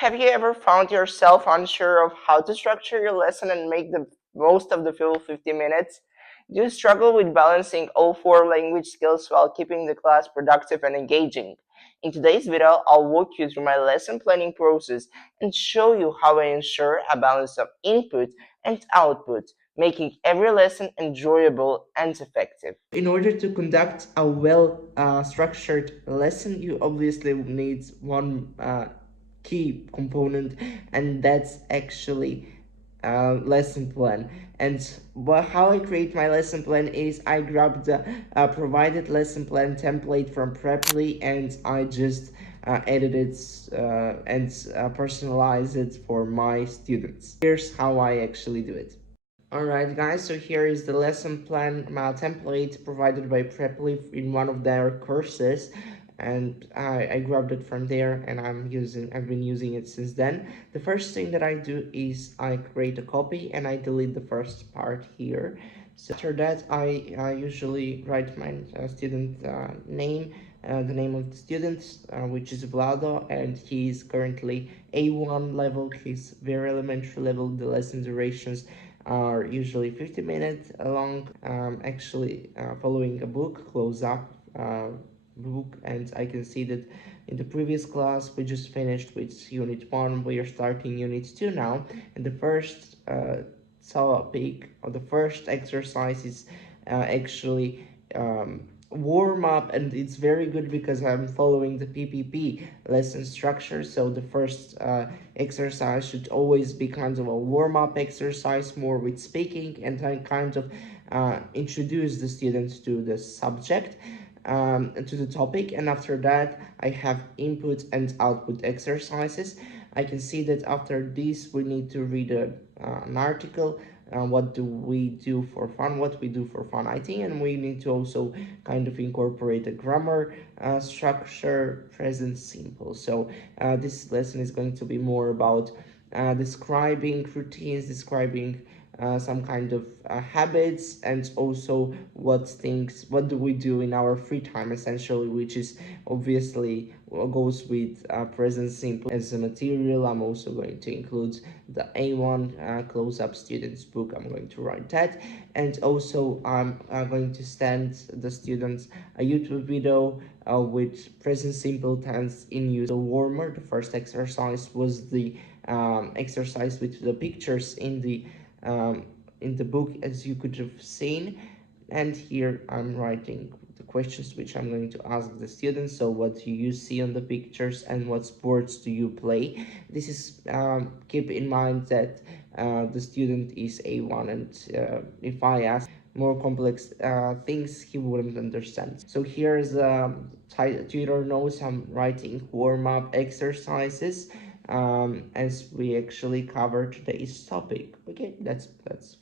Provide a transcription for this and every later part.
have you ever found yourself unsure of how to structure your lesson and make the most of the full 50 minutes? Do you struggle with balancing all four language skills while keeping the class productive and engaging? In today's video, I'll walk you through my lesson planning process and show you how I ensure a balance of input and output, making every lesson enjoyable and effective. In order to conduct a well structured lesson, you obviously need one key component, and that's actually lesson plan. And how I create my lesson plan is I grab the provided lesson plan template from PREPLY, and I just edit it and personalize it for my students. Here's how I actually do it. Alright guys, so here is the lesson plan template provided by PREPLY in one of their courses, and I grabbed it from there, and I've been using it since then. The first thing that I do is I create a copy and I delete the first part here. So after that, I usually write my student name, the name of the student, which is Vlado, and he's currently A1 level. He's very elementary level. The lesson durations are usually 50 minutes long. Actually, following a book, close up book, and I can see that in the previous class we just finished with unit 1. We are starting unit 2 now, and the first topic or the first exercise is actually warm up, and it's very good because I'm following the PPP lesson structure. So the first exercise should always be kind of a warm up exercise, more with speaking, and then kind of introduce the students to the subject, to the topic. And after that I have input and output exercises. I can see that after this we need to read an article, what do we do for fun, what we do for fun, I think, and we need to also kind of incorporate a grammar structure, present simple. So this lesson is going to be more about describing routines, describing some kind of habits, and also what do we do in our free time, essentially, which is obviously goes with present simple as a material. I'm also going to include the A1 close-up students book. I'm going to write that, and also I'm going to send the students a YouTube video with present simple tense in use. The warmer, the first exercise was the exercise with the pictures in the book, as you could have seen. And here I'm writing the questions which I'm going to ask the students. So what do you see on the pictures, and what sports do you play? This is keep in mind that the student is A1, and if I ask more complex things, he wouldn't understand. So here's tutor notes. I'm writing warm-up exercises as we actually cover today's topic. Okay, that's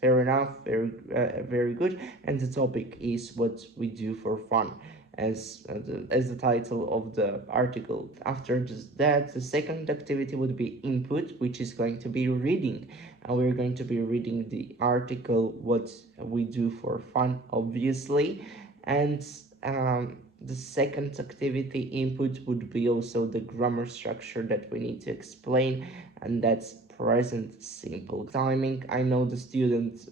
fair enough, very good. And the topic is what we do for fun, as the title of the article. After that, the second activity would be input, which is going to be reading, and we're going to be reading the article what we do for fun, obviously. And the second activity input would be also the grammar structure that we need to explain, and that's present simple. Timing, I know the student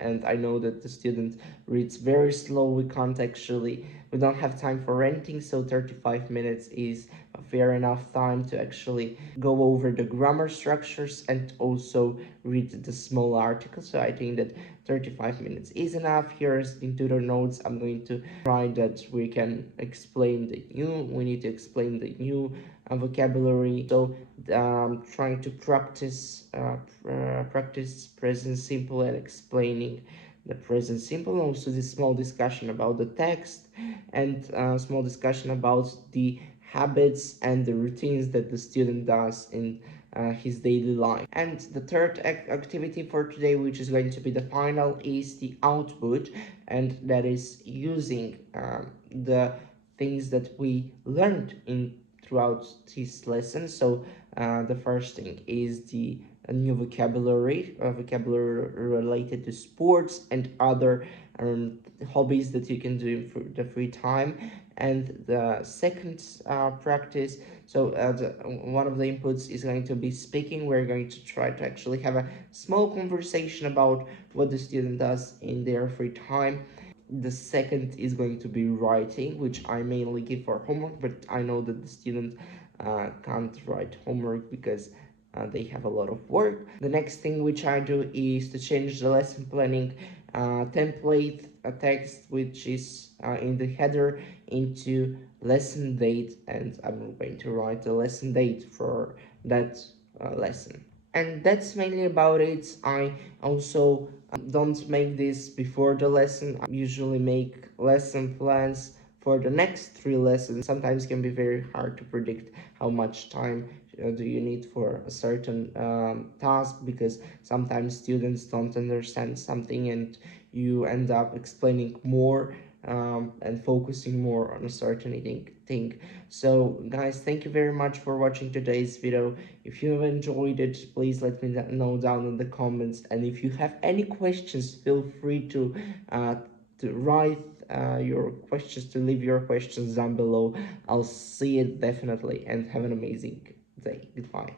and I know that the student reads very slow. We don't have time for anything, so 35 minutes is a fair enough time to actually go over the grammar structures and also read the small article. So I think that 35 minutes is enough. Here's into the notes. I'm going to try that we can explain we need to explain the new vocabulary. So trying to practice present simple and explaining the present simple. Also this small discussion about the text, and small discussion about the habits and the routines that the student does in his daily life. And the third activity for today, which is going to be the final, is the output, and that is using the things that we learned in throughout this lesson. So the first thing is the new vocabulary related to sports and other hobbies that you can do for the free time. And the second practice, one of the inputs is going to be speaking. We're going to try to actually have a small conversation about what the student does in their free time. The second is going to be writing, which I mainly give for homework, but I know that the student can't write homework because they have a lot of work. The next thing which I do is to change the lesson planning template text, which is in the header, into lesson date, and I'm going to write the lesson date for that lesson. And that's mainly about it. I also don't make this before the lesson. I usually make lesson plans for the next 3 lessons. Sometimes can be very hard to predict how much time do you need for a certain task, because sometimes students don't understand something and you end up explaining more and focusing more on a certain thing. So guys, thank you very much for watching today's video. If you have enjoyed it, please let me know down in the comments, and if you have any questions, feel free to write your questions, to leave your questions down below. I'll see it definitely, and have an amazing day. Goodbye.